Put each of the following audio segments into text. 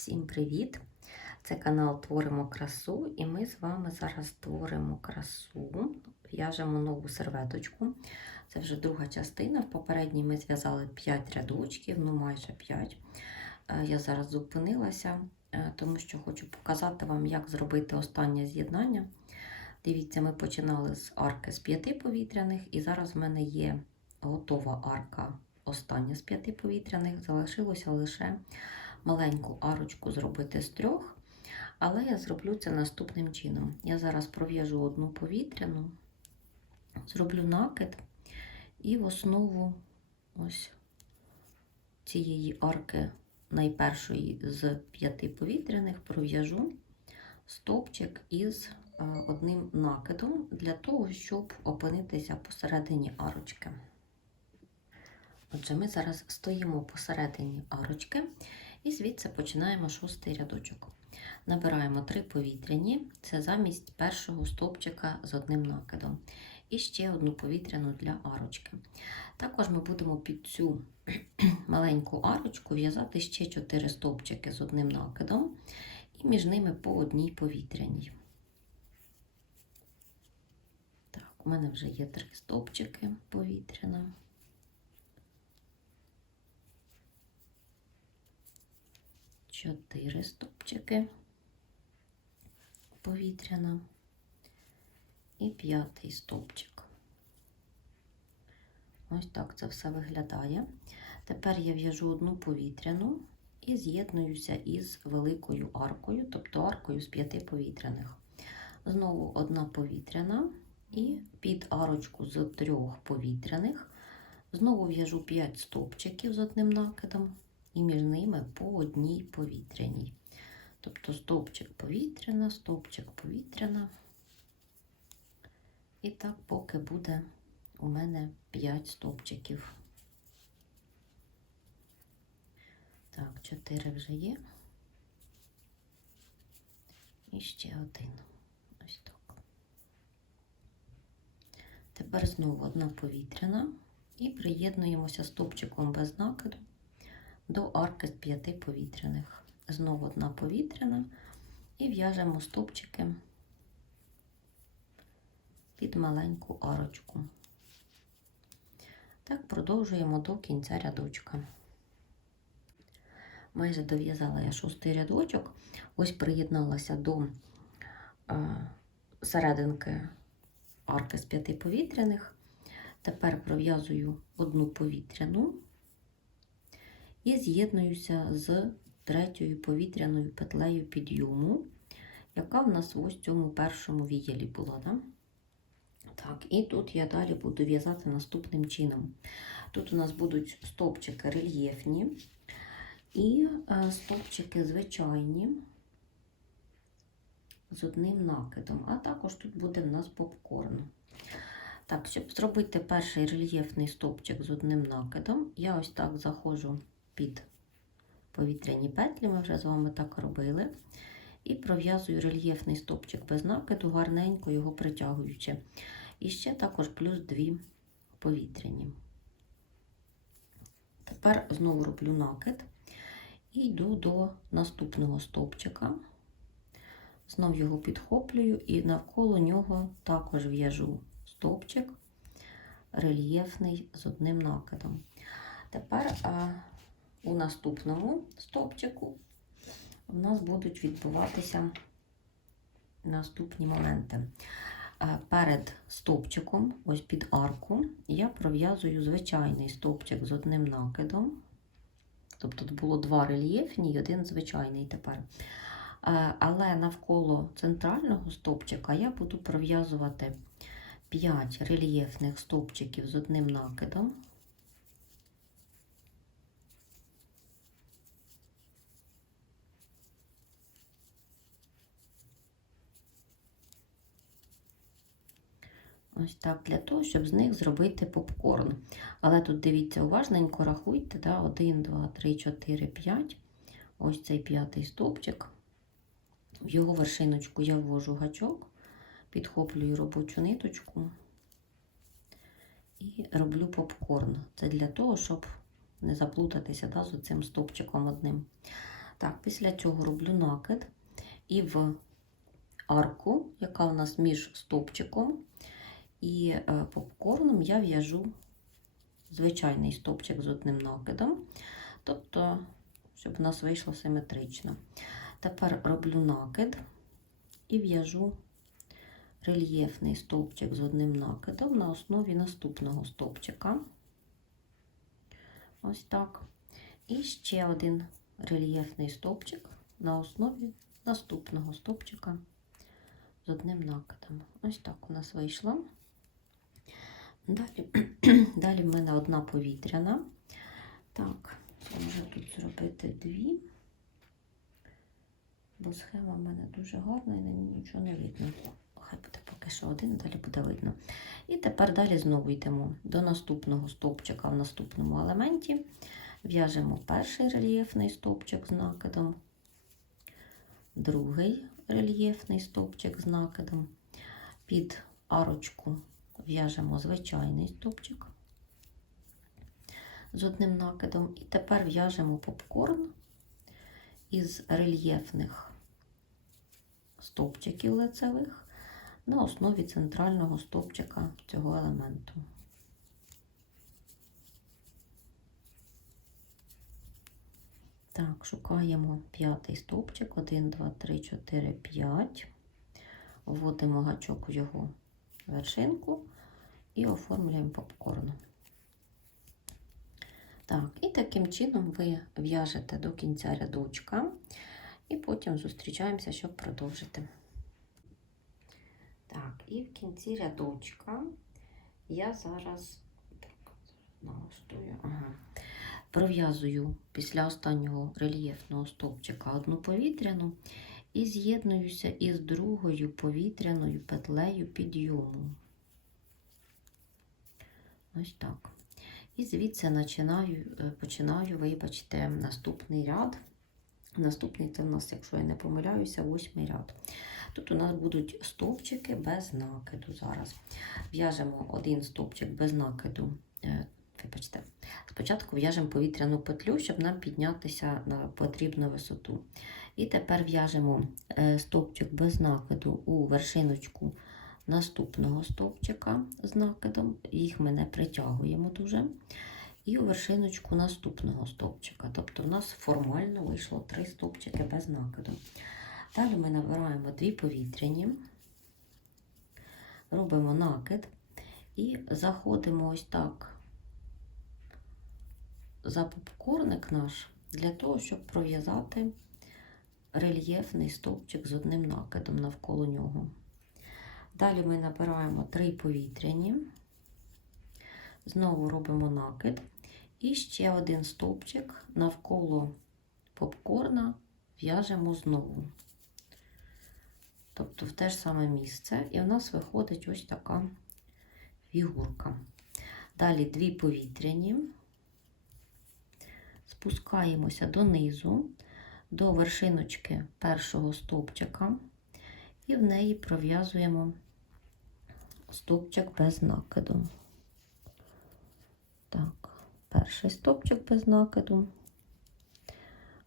Всім привіт! Це канал Творимо красу, і ми з вами зараз творимо красу, в'яжемо нову серветочку. Це вже друга частина. В попередній ми зв'язали 5 рядочків, ну майже 5. Е, Я зараз зупинилася, е, тому що хочу показати вам, як зробити останнє з'єднання. Дивіться, ми починали з арки з 5 повітряних, і зараз в мене є готова арка остання з 5 повітряних. Залишилося лише маленьку арочку зробити з трьох, але я зроблю це наступним чином. Я зараз пров'яжу одну повітряну, зроблю накид і в основу ось цієї арки найпершої з п'яти повітряних пров'яжу стовпчик із е, одним накидом для того, щоб опинитися посередині арочки. Отже, ми зараз стоїмо посередині арочки і звідси починаємо шостий рядочок. Набираємо три повітряні, це замість першого стовпчика з одним накидом. І ще одну повітряну для арочки. Також ми будемо під цю маленьку арочку в'язати ще 4 стовпчики з одним накидом, і між ними по одній повітряній. Так, у мене вже є три стовпчики повітряна. Чотири стовпчики повітряна і п'ятий стовпчик. Ось так це все виглядає. Тепер я в'яжу одну повітряну і з'єднуюся із великою аркою, тобто аркою з п'яти повітряних. Знову одна повітряна і під арочку з трьох повітряних. Знову в'яжу 5 стовпчиків з одним накидом і між ними по одній повітряній. Тобто стовпчик повітряна, стовпчик повітряна. І так, поки буде у мене 5 стовпчиків. Так, 4 вже є. І ще один. Ось так. Тепер знову одна повітряна і приєднуємося стовпчиком без накиду до арки з п'яти повітряних. Знову одна повітряна і в'яжемо стовпчики під маленьку арочку. Так продовжуємо до кінця рядочка. Майже дов'язала я шостий рядочок, ось приєдналася до е, серединки арки з п'яти повітряних. Тепер пров'язую одну повітряну і з'єднуюся з третьою повітряною петлею підйому, яка в нас ось в цьому першому відділі була. Да? Так, І тут я далі буду в'язати наступним чином. Тут у нас будуть стовпчики рельєфні і е, стовпчики звичайні з одним накидом, а також тут буде в нас попкорн. Так, щоб зробити перший рельєфний стовпчик з одним накидом, я ось так заходжу під повітряні петлі, ми вже з вами так робили. І пров'язую рельєфний стовпчик без накиду, гарненько його притягуючи. І ще також плюс дві повітряні. Тепер знову роблю накид і йду до наступного стовпчика. Знов його підхоплюю і навколо нього також в'яжу стовпчик рельєфний з одним накидом. Тепер у наступному стовпчику у нас будуть відбуватися наступні моменти. Перед стовпчиком, ось під арку, я пров'язую звичайний стовпчик з одним накидом. Тобто тут було два рельєфні і один звичайний тепер. Але навколо центрального стовпчика я буду пров'язувати 5 рельєфних стовпчиків з одним накидом. Ось так, для того, щоб з них зробити попкорн. Але тут дивіться, уважненько рахуйте, да? 1, 2, 3, 4, 5. Ось цей п'ятий стовпчик. В його вершиночку я ввожу гачок, підхоплюю робочу ниточку і роблю попкорн. Це для того, щоб не заплутатися да, з цим стовпчиком одним. Так, після цього роблю накид і в арку, яка у нас між стовпчиком і е, попкорном, я в'яжу звичайний стовпчик з одним накидом, тобто, щоб у нас вийшло симетрично. Тепер роблю накид і в'яжу рельєфний стовпчик з одним накидом на основі наступного стовпчика. Ось так. І ще один рельєфний стовпчик на основі наступного стовпчика з одним накидом. Ось так у нас вийшло. Далі, далі в мене одна повітряна. Так, я можу тут зробити дві, бо схема в мене дуже гарна і на ній нічого не видно. Хай буде поки що один, далі буде видно. І тепер далі знову йдемо до наступного стовпчика в наступному елементі. В'яжемо перший рельєфний стовпчик з накидом, другий рельєфний стовпчик з накидом. Під арочку в'яжемо звичайний стовпчик з одним накидом. І тепер в'яжемо попкорн із рельєфних стовпчиків лицевих на основі центрального стовпчика цього елементу. Так, шукаємо п'ятий стовпчик. 1, 2, 3, 4, 5. Вводимо гачок в його вершинку і оформлюємо попкорн. Так, і таким чином ви в'яжете до кінця рядочка, і потім зустрічаємося, щоб продовжити. Так, і в кінці рядочка я зараз так. Ага. Пров'язую після останнього рельєфного стовпчика одну повітряну і з'єднуюся із другою повітряною петлею підйому. Ось так. І звідси починаю, е, починаю, вибачте, наступний ряд. Наступний це в нас, якщо я не помиляюся, восьмий ряд. Тут у нас будуть стовпчики без накиду. Зараз в'яжемо один стовпчик без накиду. Е, Вибачте, спочатку в'яжемо повітряну петлю, щоб нам піднятися на потрібну висоту. І тепер в'яжемо е, стовпчик без накиду у вершиночку наступного стовпчика з накидом. Їх ми не притягуємо дуже. І у вершиночку наступного стовпчика. Тобто, в нас формально вийшло три стовпчики без накиду. Далі ми набираємо дві повітряні, робимо накид і заходимо ось так за попкорник наш для того, щоб пров'язати рельєфний стовпчик з одним накидом навколо нього. Далі ми набираємо три повітряні, знову робимо накид, і ще один стовпчик. Навколо попкорна в'яжемо знову. Тобто в те ж саме місце, і в нас виходить ось така фігурка. Далі дві повітряні, спускаємося донизу, до вершиночки першого стовпчика, і в неї пров'язуємо стовпчик без накиду. Так, перший стовпчик без накиду,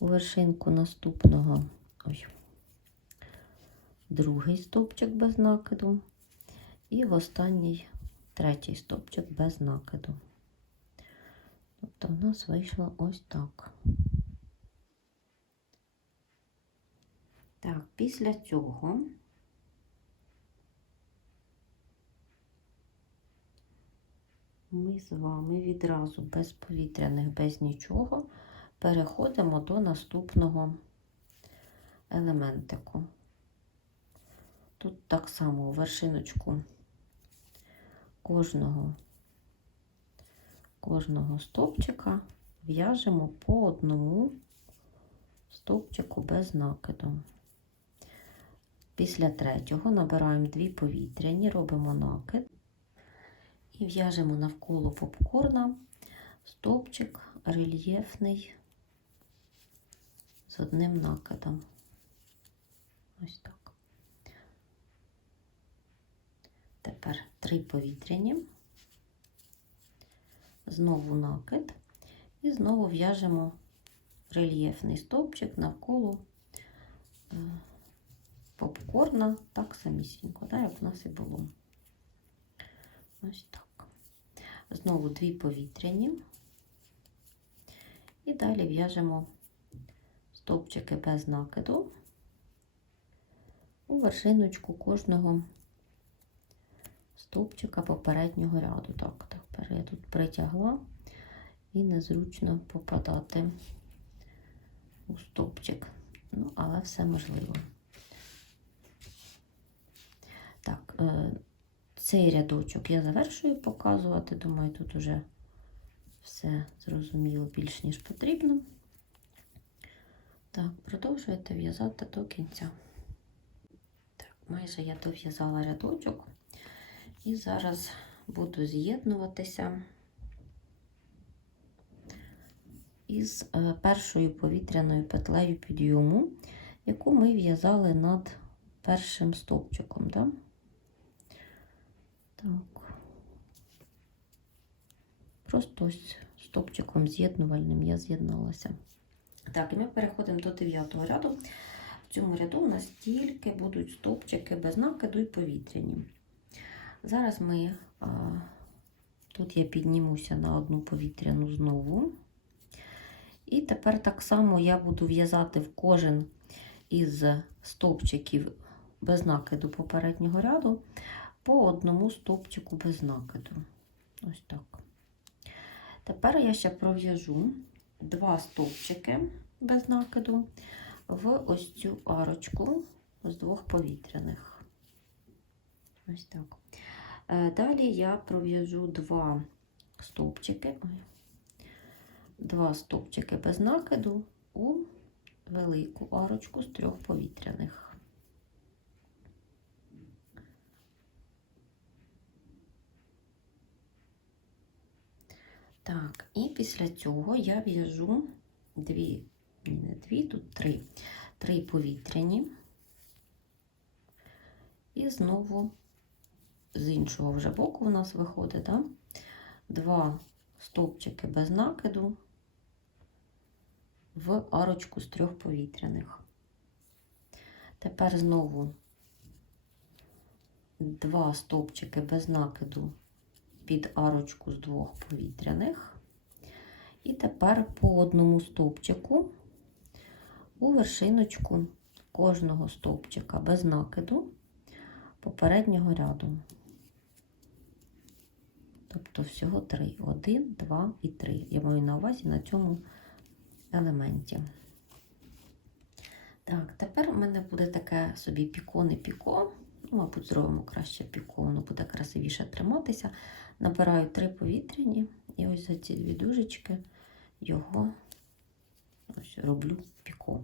у вершинку наступного ой, другий стовпчик без накиду, і в останній третій стовпчик без накиду. Тобто в нас вийшло ось так. Так, після цього ми з вами відразу без повітряних, без нічого переходимо до наступного елементику. Тут так само вершиночку кожного кожного стовпчика в'яжемо по одному стовпчику без накиду. Після третього набираємо дві повітряні, робимо накид і в'яжемо навколо попкорна стовпчик рельєфний з одним накидом. Ось так. Тепер три повітряні знову накид і знову в'яжемо рельєфний стовпчик навколо е, попкорна, так самісінько, да, як в нас і було. Ось так. Знову дві повітряні. І далі в'яжемо стовпчики без накиду у вершиночку кожного стовпчика попереднього ряду. Так, тепер я тут притягла і незручно попадати у стовпчик. Ну, але все можливо. Так, е, цей рядочок я завершую показувати. Думаю, тут уже все зрозуміло більш ніж потрібно. Так, продовжуєте в'язати до кінця. Так, майже я дов'язала рядочок і зараз буду з'єднуватися із е, першою повітряною петлею підйому, яку ми в'язали над першим стовпчиком. Да? Так. Просто ось стовпчиком з'єднувальним я з'єдналася. Так, і ми переходимо до 9 ряду. В цьому ряду у нас тільки будуть стовпчики без накиду і повітряні. Зараз ми, а, тут я піднімуся на одну повітряну знову. І тепер так само я буду в'язати в кожен із стовпчиків без накиду попереднього ряду по одному стовпчику без накиду. Ось так. Тепер я ще пров'яжу два стовпчики без накиду в ось цю арочку з двох повітряних. Ось так. Е, Далі я пров'яжу два стовпчики, два стовпчики без накиду у велику арочку з трьох повітряних. Так, і після цього я в'яжу дві, не дві, тут три, три повітряні. І знову з іншого вже боку у нас виходить, да? два стовпчики без накиду в арочку з трьох повітряних. Тепер знову два стовпчики без накиду під арочку з двох повітряних. І тепер по одному стовпчику у вершиночку кожного стовпчика без накиду попереднього ряду. Тобто всього три. Один, два і три. Я маю на увазі на цьому елементі. Так, тепер у мене буде таке собі піко-не-піко. Ну, мабуть, зробимо краще піко, воно буде красивіше триматися. Набираю три повітряні, і ось за ці дві дужечки його ось роблю піко.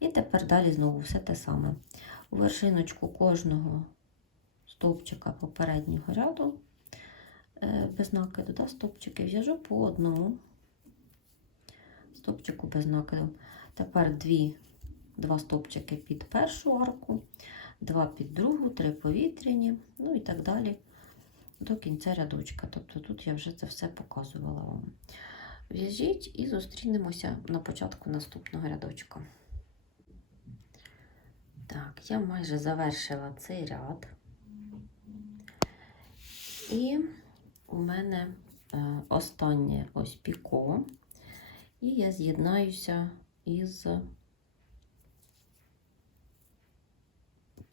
І тепер далі знову все те саме. У вершиночку кожного стовпчика попереднього ряду е, без накиду, да, стовпчики в'яжу по одному стовпчику без накиду. Тепер дві, два стовпчики під першу арку, два під другу, три повітряні, ну і так далі до кінця рядочка. Тобто тут я вже це все показувала вам. В'яжіть і зустрінемося на початку наступного рядочка. Так, я майже завершила цей ряд. І у мене е, останнє ось піко, і я з'єднаюся із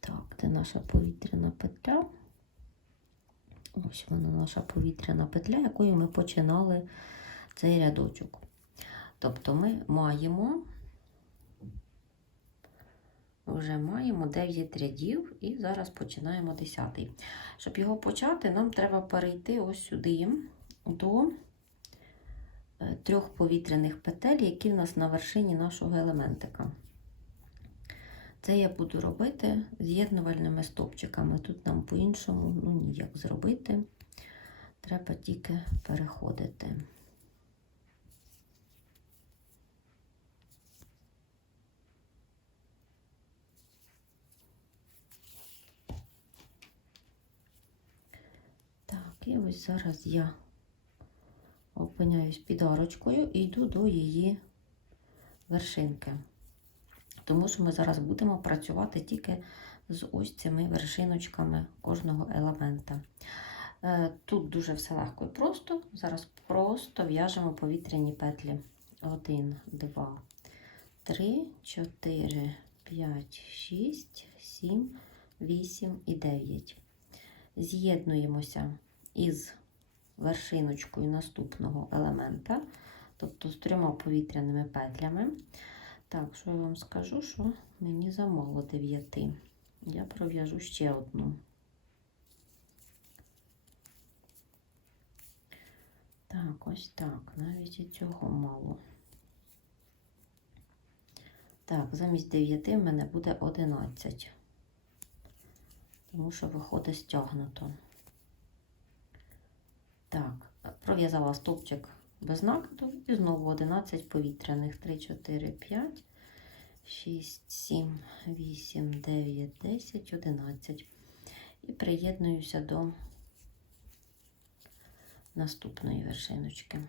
так, де наша повітряна петля. Ось вона наша повітряна петля, якою ми починали цей рядочок. Тобто ми маємо вже маємо 9 рядів і зараз починаємо 10. Щоб його почати, нам треба перейти ось сюди до е, трьох повітряних петель, які в нас на вершині нашого елементика. Це я буду робити з'єднувальними стопчиками. Тут нам по-іншому ну, ніяк зробити. Треба тільки переходити. Так, і ось зараз я опиняюсь під арочкою і йду до її вершинки. Тому що ми зараз будемо працювати тільки з ось цими вершиночками кожного елемента. Е, Тут дуже все легко і просто. Зараз просто в'яжемо повітряні петлі. 1, 2, 3, 4, 5, 6, 7, 8 і 9. З'єднуємося із вершиночкою наступного елемента, тобто з трьома повітряними петлями. Так, що я вам скажу, що мені замало 9. Я пров'яжу ще одну. Так, ось так. Навіть і цього мало. Так, замість 9 в мене буде 11. Тому що виходить стягнуто. Так, пров'язала стовпчик без накиду і знову 11 повітряних. 3, 4, 5, 6, 7, 8, 9, 10, 11. І приєднуюся до наступної вершиночки.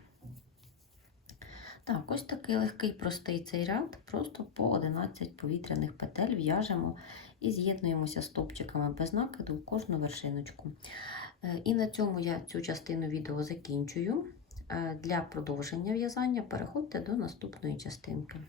Так, ось такий легкий простий цей ряд, просто по 11 повітряних петель в'яжемо і з'єднуємося стопчиками без накиду в кожну вершиночку. Е, І на цьому я цю частину відео закінчую. Е, Для продовження в'язання переходьте до наступної частинки.